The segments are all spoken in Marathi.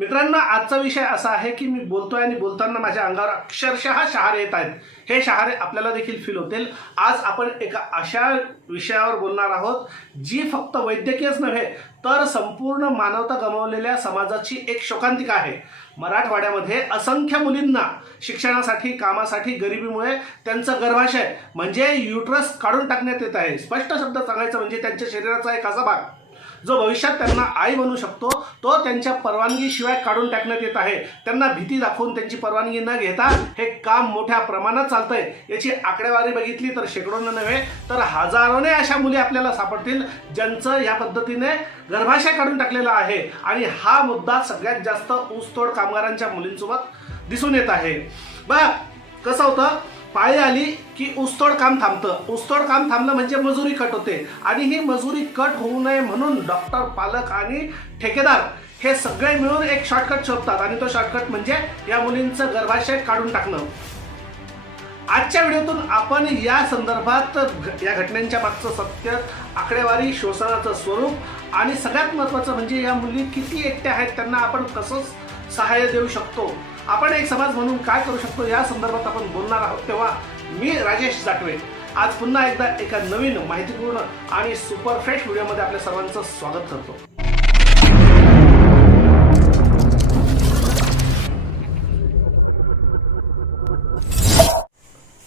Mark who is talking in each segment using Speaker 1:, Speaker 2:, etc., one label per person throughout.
Speaker 1: मित्रांनो आजचा विषय असा आहे की मी बोलतोय आणि बोलताना माझ्या अंगावर अक्षरशः शहारे येत आहेत. हे शहारे आपल्याला देखील फील होतील. आज आपण एका अशा विषयावर बोलणार आहोत जी फक्त वैद्यकीयच नव्हे तर संपूर्ण मानवता गमावलेल्या समाजाची एक शोकांतिका आहे. मराठवाड्यामध्ये असंख्य मुलींना शिक्षणासाठी कामासाठी गरिबीमुळे त्यांचं गर्भाशय म्हणजे युट्रस काढून टाकण्यात येत आहे. स्पष्ट शब्द सांगायचं म्हणजे त्यांच्या शरीराचा एक असा भाग जो भविष्यात त्यांना आई बनू शकतो तो त्यांच्या परवानगीशिवाय काढून टाकण्यात येत आहे. त्यांना भीती दाखवून त्यांची परवानगी न घेता हे काम मोठ्या प्रमाणात चालतंय. याची आकडेवारी बघितली तर शेकडोनं नव्हे तर हजारोने अशा मुली आपल्याला सापडतील ज्यांचं या पद्धतीने गर्भाशय काढून टाकलेला आहे. आणि हा मुद्दा सगळ्यात जास्त ऊसतोड कामगारांच्या मुलींसोबत दिसून येत आहे. बघा कसं होतं? पाळी आली की ऊसतोड काम थांबतं. ऊसतोड काम थांबलं म्हणजे मजुरी कट होते. आणि ही मजुरी कट होऊ नये म्हणून डॉक्टर पालक आणि ठेकेदार हे सगळे मिळून एक शॉर्टकट शोधतात. आणि तो शॉर्टकट म्हणजे या मुलींचं गर्भाशय काढून टाकणं. आजच्या व्हिडिओतून आपण या संदर्भात या घटनांच्या मागचं सत्य आकडेवारी शोषणाचं स्वरूप आणि सगळ्यात महत्त्वाचं म्हणजे या मुली किती एकट्या आहेत त्यांना आपण कसं सहाय्य देऊ शकतो? आपण एक समाज म्हणून काय करू शकतो या संदर्भात आपण बोलणार आहोत तेव्हा मी राजेश जाटवे. आज पुन्हा एकदा एका नवीन माहितीपूर्ण आणि सुपर फ्रेश व्हिडिओमध्ये आपल्या सर्वांचं स्वागत करतो.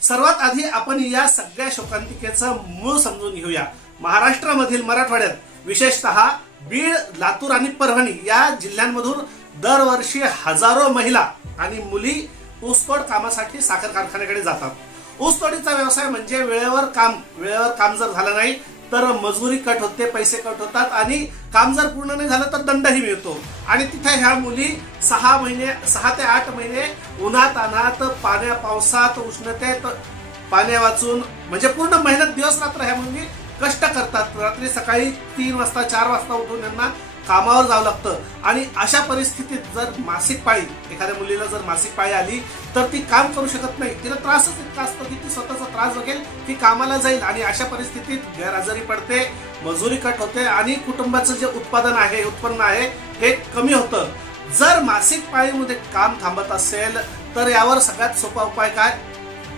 Speaker 1: सर्वात आधी आपण या सगळ्या शोकांतिकेचं मूळ समजून घेऊया. महाराष्ट्रामधील मराठवाड्यात विशेषतः बीड लातूर आणि परभणी या जिल्ह्यांमधून दरवर्षी हजारो महिला आणि मुली ऊसतोड कामासाठी साखर कारखान्याकडे जातात. ऊसतोडीचा व्यवसाय म्हणजे वेळेवर काम वेळेवर काम जर झालं नाही तर मजुरी कट होते पैसे कट होतात आणि काम जर पूर्ण नाही झालं तर दंडही मिळतो. आणि तिथे ह्या मुली सहा महिने सहा ते आठ महिने उन्हात अनात पाण्या पावसात उष्णतेत पाण्या वाचून म्हणजे पूर्ण मेहनत दिवस रात्र ह्या मुली कष्ट करतात. रात्री सकाळी तीन वाजता चार वाजता उठून यांना कामावर जावं लागतं. आणि अशा परिस्थितीत जर मासिक पाळी एखाद्या मुलीला जर मासिक पाळी आली तर ती काम करू शकत नाही. तिला त्रासच इतका असतो की ती स्वतःचा त्रास बघेल ती कामाला जाईल आणि अशा परिस्थितीत गैरहजेरी पडते मजुरी कट होते आणि कुटुंबाचं जे उत्पादन आहे उत्पन्न आहे हे कमी होतं. जर मासिक पाळीमध्ये काम थांबत असेल तर यावर सगळ्यात सोपा उपाय काय?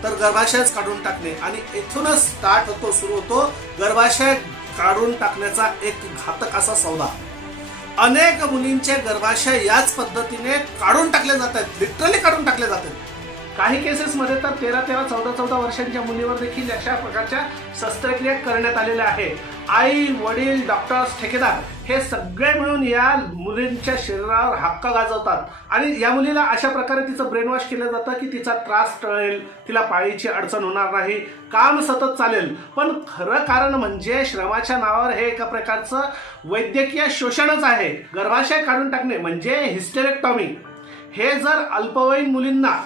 Speaker 1: तर गर्भाशयच काढून टाकणे. आणि इथूनच स्टार्ट होतो सुरू होतो गर्भाशय काढून टाकण्याचा एक घातक असा सौदा. अनेक मुलींचे गर्भाशय याच पद्धतीने काढून टाकले जात आहेत लिटरली काढून टाकले जात आहेत काही केसेसमध्ये तर तेरा तेरा चौदा चौदा वर्षांच्या मुलीवर देखील अशा प्रकारच्या शस्त्रक्रिया करण्यात आलेल्या आहे आई वडील डॉक्टर्स ठेकेदार हे सगळे मिळून या मुलींच्या शरीरावर हक्क गाजवतात. आणि या मुलीला अशा प्रकारे तिचं ब्रेनवॉश केलं जातं की तिचा त्रास टळेल तिला पाळीची अडचण होणार नाही काम सतत चालेल. पण खरं कारण म्हणजे श्रमाच्या नावावर हे एका प्रकारचं वैद्यकीय शोषणच आहे. गर्भाशय काढून टाकणे म्हणजे हिस्टेरेक्टॉमी हे जर अल्पवयीन मुलींना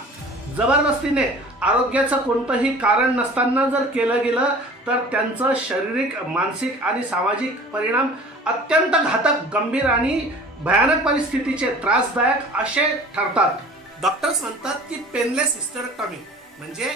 Speaker 1: जबरदस्तीने आरोग्याचं कोणतंही कारण नसताना जर केलं गेलं तर त्यांचं शारीरिक मानसिक आणि सामाजिक परिणाम अत्यंत घातक गंभीर आणि भयानक परिस्थितीचे त्रासदायक असे ठरतात. डॉक्टर्स म्हणतात की पेनलेस हिस्टेरेक्टॉमी म्हणजे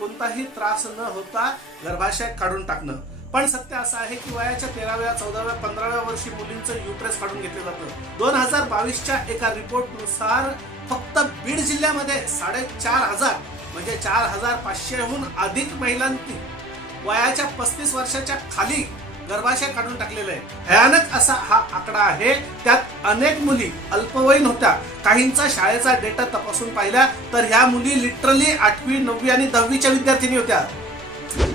Speaker 1: कोणताही त्रास न होता गर्भाशय काढून टाकणं. पण सत्य असं आहे की वयाच्या तेराव्या चौदाव्या पंधराव्या वर्षी मुलींचं युट्रेस काढून घेतलं जातं. दोन हजार बावीसच्या एका रिपोर्टनुसार फक्त बीड जिल्ह्यामध्ये साडेचार हजार म्हणजे चार हजार पाचशेहून अधिक महिलांनी वयाच्या पस्तीस वर्षाच्या खाली गर्भाशय काढून टाकलेलं आहे. भयानक असा हा आकडा आहे. त्यात अनेक मुली अल्पवयीन होत्या. काहींचा शाळेचा डेटा तपासून पाहिला तर ह्या मुली लिटरली आठवी नववी आणि दहावीच्या विद्यार्थिनी होत्या.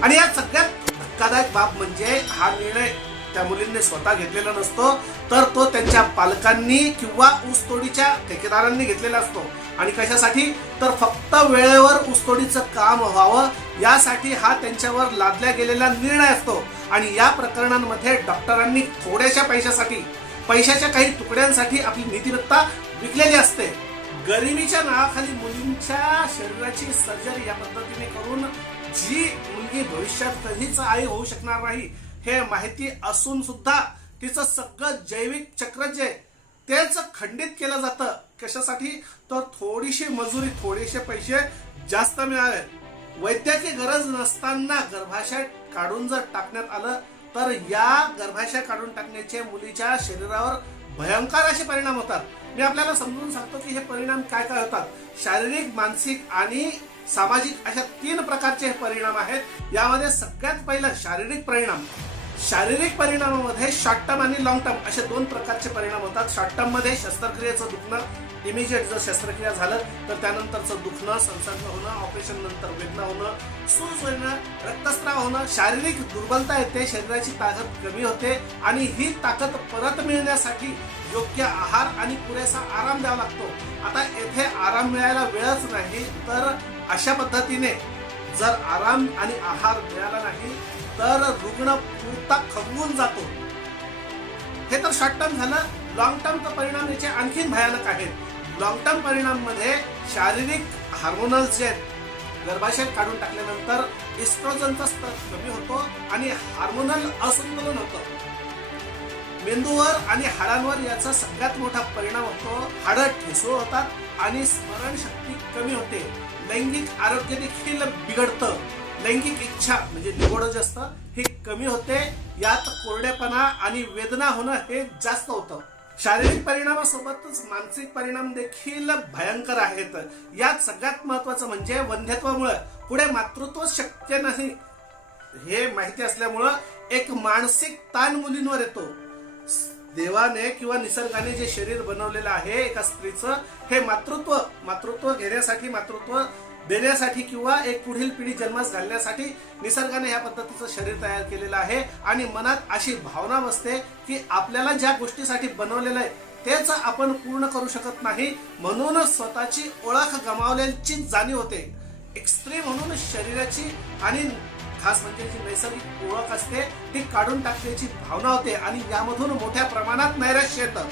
Speaker 1: आणि या सगळ्यात धक्कादायक बाब म्हणजे हा निर्णय त्या मुलींनी स्वतः घेतलेला नसतो तर तो त्यांच्या पालकांनी किंवा ऊसतोडीच्या ठेकेदारांनी घेतलेला असतो. आणि कशासाठी? तर फक्त वेळेवर ऊसतोडीचं काम व्हावं यासाठी हा त्यांच्यावर लादल्या गेलेला निर्णय असतो. आणि या प्रकरणांमध्ये डॉक्टरांनी थोड्याशा पैशासाठी पैशाच्या काही तुकड्यांसाठी आपली नीतिमत्ता विकलेली असते. गरिबीच्या नावाखाली मुलींच्या शरीराची सर्जरी या पद्धतीने करून जी मुलगी भविष्यात कधीच आई होऊ शकणार नाही हे माहिती असून सुद्धा तिचं सगळं जैविक चक्र जे तेच खंडित केलं जातं. कशासाठी? तर थोडीशी मजुरी थोडेसे पैसे जास्त मिळावे. वैद्यकीय गरज नसताना गर्भाशय काढून जर टाकण्यात आलं तर या गर्भाशय काढून टाकण्याचे मुलीच्या शरीरावर भयंकर असे परिणाम होतात. मी आपल्याला समजून सांगतो की हे परिणाम काय काय होतात. शारीरिक मानसिक आणि सामाजिक अशा तीन प्रकारचे हे परिणाम आहेत. यामध्ये सगळ्यात पहिलं शारीरिक परिणाम. शारीरिक परिणामामध्ये शॉर्ट टर्म आणि लॉंग टर्म असे दोन प्रकारचे परिणाम होतात. शॉर्ट टर्ममध्ये शस्त्रक्रियेचं दुखणं इमिजिएट जर शस्त्रक्रिया झालं तर त्यानंतरचं दुखणं संसर्ग होणं ऑपरेशन नंतर वेदना होणं सूज होणं रक्तस्राव होणं शारीरिक दुर्बलता येते शरीराची ताकद कमी होते आणि ही ताकद परत मिळण्यासाठी योग्य आहार आणि पुरेसा आराम द्यावा लागतो. आता येथे आराम मिळायला वेळच नाही तर अशा पद्धतीने जर आराम आणि आहार मिळाला नाही तर रुग्ण पुरता खंगून जातो. हे तर शॉर्ट टर्म झालं. लॉंग टर्मचं परिणाम याचे आणखीन भयानक आहेत. लॉंग टर्म परिणाममध्ये शारीरिक हार्मोनल्स जे आहेत गर्भाशय काढून टाकल्यानंतर इस्ट्रोजनचा स्तर कमी होतो आणि हार्मोनल असंतुलन होतं. मेंदूवर आणि हाडांवर याचा सगळ्यात मोठा परिणाम होतो. हाडं ठिसूळ होतात आणि स्मरणशक्ती कमी होते. लैंगिक आरोग्य देखील बिघडतं. लैंगिक इच्छा म्हणजे निवड जे असतं हे कमी होते यात कोरडेपणा आणि वेदना होणं हे जास्त होतं. शारीरिक परिणामासोबतच मानसिक परिणाम देखील भयंकर आहेत. यात सगळ्यात महत्वाचं म्हणजे वंध्यत्वामुळे. पुढे मातृत्व शक्य नाही हे माहिती असल्यामुळं एक मानसिक ताण मुलींवर येतो. देवाने किंवा निसर्गाने जे शरीर बनवलेलं आहे एका स्त्रीचं हे मातृत्व मातृत्व घेण्यासाठी मातृत्व देण्यासाठी किंवा एक पुढील पिढी जन्मास घालण्यासाठी निसर्गाने या पद्धतीचं शरीर तयार केलेलं आहे. आणि मनात अशी भावना बसते की आपल्याला ज्या गोष्टीसाठी बनवलेलं आहे तेच आपण पूर्ण करू शकत नाही. म्हणून स्वतःची ओळख गमावल्याची जाणीव होते. एक स्त्री म्हणून शरीराची आणि खास म्हणजे जी नैसर्गिक ओळख असते ती काढून टाकण्याची भावना होते. आणि यामधून मोठ्या प्रमाणात नैराश्य येतं.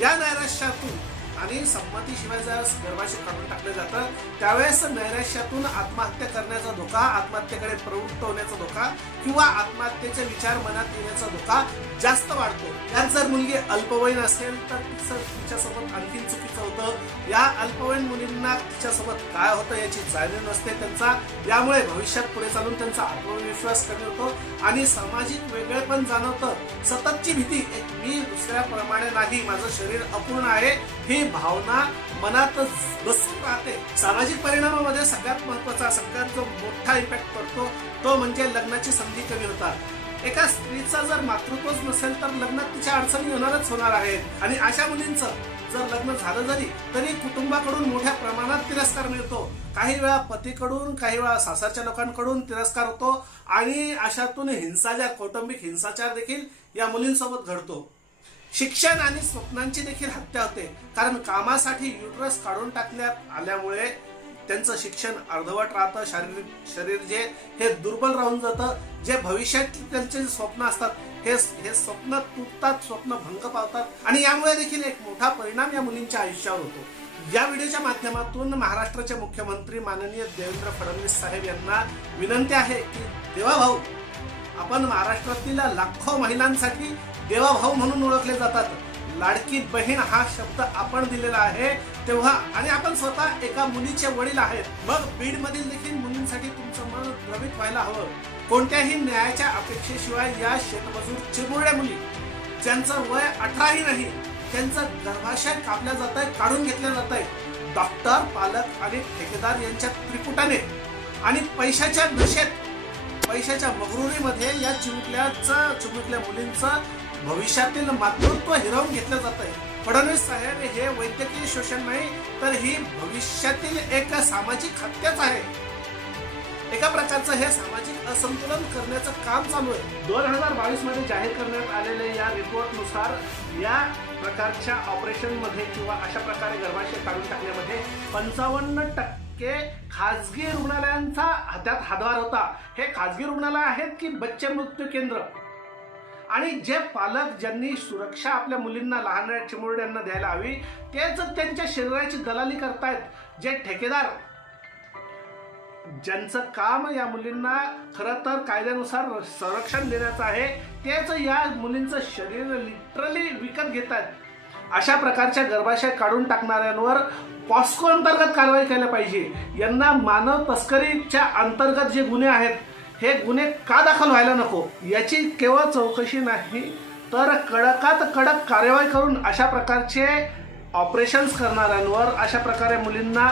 Speaker 1: या नैराश्यातून आणि संमतीशिवाय जर गर्भाशय काढून टाकलं जातं त्यावेळेस नैराश्यातून आत्महत्या करण्याचा धोका आत्महत्येकडे प्रवृत्त होण्याचा धोका किंवा आत्महत्येचे विचार मनात येण्याचा धोका जास्त वाढतो. त्यात जर मुलगी अल्पवयीन असेल तर तिचं तिच्यासोबत आणखीन होतं. या अल्पवयीन मुलींना तिच्यासोबत काय होतं याची जाणीव नसते त्यांचा. यामुळे भविष्यात पुढे चालून त्यांचा आत्मविश्वास कमी होतो आणि सामाजिक वेगळेपण जाणवतं. सततची भीती एक मी दुसऱ्याप्रमाणे नाही. माझं शरीर अपूर्ण आहे. ही भावना मनातच बसून राहते. सामाजिक परिणामामध्ये सगळ्यात महत्त्वाचा सगळ्यात जो मोठा इम्पॅक्ट पडतो तो म्हणजे लग्नाची संधी कमी होतात. एका स्त्रीचा जर मातृत्वच नसेल तर लग्नात तिच्या अडचणी होणारच होणार आहेत. आणि अशा मुलींचं जर लग्न झालं जरी तरी कुटुंबाकडून मोठ्या प्रमाणात तिरस्कार मिळतो. काही वेळा पतीकडून काही वेळा सासरच्या लोकांकडून तिरस्कार होतो आणि अशातून हिंसाचार कौटुंबिक हिंसाचार देखील या मुलींसोबत घडतो. शिक्षण आणि स्वप्नांची देखील हत्या होते. कारण कामासाठी युट्रस काढून टाकण्यात आल्यामुळे त्यांचं शिक्षण अर्धवट राहतं शारीरिक शरीर जे हे दुर्बल राहून जातं जे भविष्यात त्यांचे जे स्वप्न असतात हे हे स्वप्न तुटतात स्वप्न भंग पावतात. आणि यामुळे देखील एक मोठा परिणाम या मुलींच्या आयुष्यावर होतो. या व्हिडिओच्या माध्यमातून महाराष्ट्राचे मुख्यमंत्री माननीय देवेंद्र फडणवीस साहेब यांना विनंती आहे की देवा भाऊ आपण महाराष्ट्रातील लाखो महिलांसाठी देवाभाऊ म्हणून ओळखले जातात. लाडकी बहीण हा शब्द आपण दिलेला आहे तेव्हा आणि आपण स्वतः एका मुलीचे वडील आहेत. मग बीड मधील देखील मुलींसाठी तुमचं मन द्रवित व्हायला हवं. कोणत्याही न्यायाच्या अपेक्षेशिवाय या शेतमजूर चिमुरड्या मुली ज्यांचं वय अठराही नाही त्यांचं गर्भाशय कापल्या जात आहे काढून घेतलं जात आहे डॉक्टर पालक आणि ठेकेदार यांच्या त्रिकुटाने आणि पैशाच्या नशेत पैशाच्या मगरुरीमध्ये या चिमुकल्याचं चिमुकल्या मुलींचं भविष्यातील मातृत्व हिरावून घेतलं जात आहे फडणवीस साहेब हे वैद्यकीय शोषण नाही तर ही भविष्यातील एक सामाजिक हत्याच आहे. एका प्रकारचं हे सामाजिक असंतुलन करण्याचं काम चालू आहे. दोन हजार बावीसमध्ये जाहीर करण्यात आलेल्या या रिपोर्टनुसार या प्रकारच्या ऑपरेशनमध्ये किंवा अशा प्रकारे गर्भाशय काढून टाकण्यामध्ये पंचावन्न टक्के खाजगी रुग्णालयांचा त्यात हातभार होता. हे खाजगी रुग्णालय आहेत की बच्चे मृत्यू केंद्र? आणि जे पालक ज्यांनी सुरक्षा आपल्या मुलींना लहान चिमुरड्यांना द्यायला हवी तेच त्यांच्या शरीराची दलाली करतायत. जे ठेकेदार ज्यांचं काम या मुलींना खरं तर कायद्यानुसार संरक्षण देण्याचं आहे तेच या मुलींचं शरीर लिटरली विकत घेत आहेत अशा प्रकारच्या गर्भाशय काढून टाकणाऱ्यांवर पॉस्को अंतर्गत कारवाई केल्या पाहिजे. यांना मानव तस्करीच्या अंतर्गत जे गुन्हे आहेत हे गुन्हे का दाखल व्हायला नको याची केवळ चौकशी नाही तर कडकात कडक कार्यवाही करून अशा प्रकारचे ऑपरेशन्स करणाऱ्यांवर अशा प्रकारे मुलींना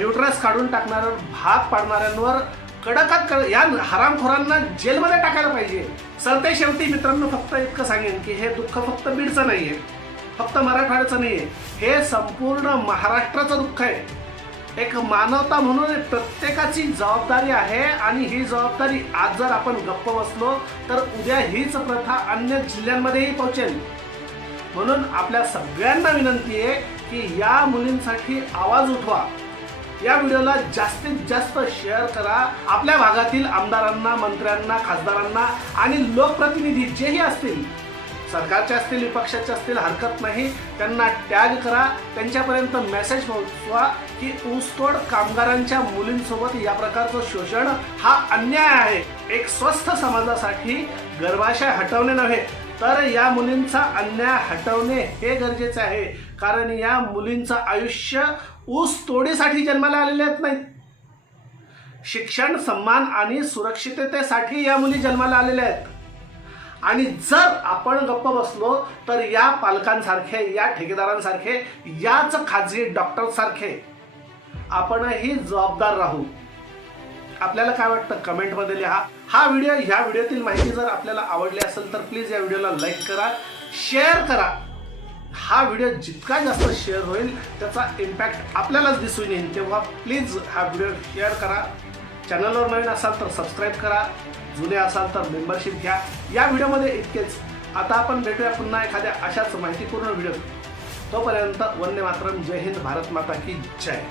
Speaker 1: युट्रस काढून टाकणाऱ्यावर भाग पाडणाऱ्यांवर कडकात कड या हरामखोरांना जेलमध्ये टाकायला पाहिजे. सरते शेवटी मित्रांनो फक्त इतकं सांगेन की हे दुःख फक्त बीडचं नाही आहे फक्त मराठवाड्याचं आहे हे संपूर्ण महाराष्ट्राचं दुःख आहे. एक मानवता म्हणून प्रत्येकाची जबाबदारी आहे आणि ही जबाबदारी आज जर आपण गप्प बसलो तर उद्या हीच प्रथा अन्य जिल्ह्यांमध्येही पोहोचेल. म्हणून आपल्या सगळ्यांना विनंती आहे की या मुलींसाठी आवाज उठवा. या व्हिडिओला जास्तीत जास्त शेअर करा. आपल्या भागातील आमदारांना मंत्र्यांना खासदारांना आणि लोकप्रतिनिधी जेही असतील सरकारचे असतील विपक्षाचे असतील हरकत नाही. त्यांना टॅग करा. त्यांच्यापर्यंत मेसेज पोहोचवा की ऊसतोड कामगारांच्या मुलींसोबत या प्रकारचं शोषण हा अन्याय आहे. एक स्वस्थ समाजासाठी गर्भाशय हटवणे नव्हे तर या मुलींचा अन्याय हटवणे हे गरजेचे आहे. कारण या मुलींचं आयुष्य ऊस तोडीसाठी जन्माला आलेले आहेत नाहीत शिक्षण सन्मान आणि सुरक्षिततेसाठी या मुली जन्माला आलेल्या आहेत. आणि जर आपण गप्प बसलो तर या पालकांसारखे या ठेकेदारांसारखे याच खाजगी डॉक्टरसारखे आपणही जबाबदार राहू. आपल्याला काय वाटतं? कमेंटमध्ये लिहा. हा व्हिडिओ ह्या व्हिडिओतील माहिती जर आपल्याला आवडली असेल तर प्लीज या व्हिडिओला लाईक करा शेअर करा. हा व्हिडिओ जितका जास्त शेअर होईल त्याचा इम्पॅक्ट आपल्यालाच दिसून येईल. तेव्हा प्लीज हा व्हिडिओ शेअर करा. चॅनलवर नवीन असाल तर सबस्क्राईब करा. जुने असाल तर मेंबरशिप घ्या. या व्हिडिओमध्ये इतकेच. आता आपण भेटूया पुन्हा एखाद्या अशाच माहितीपूर्ण व्हिडिओ तोपर्यंत वंदे मातरम. जय हिंद भारत माता की जय.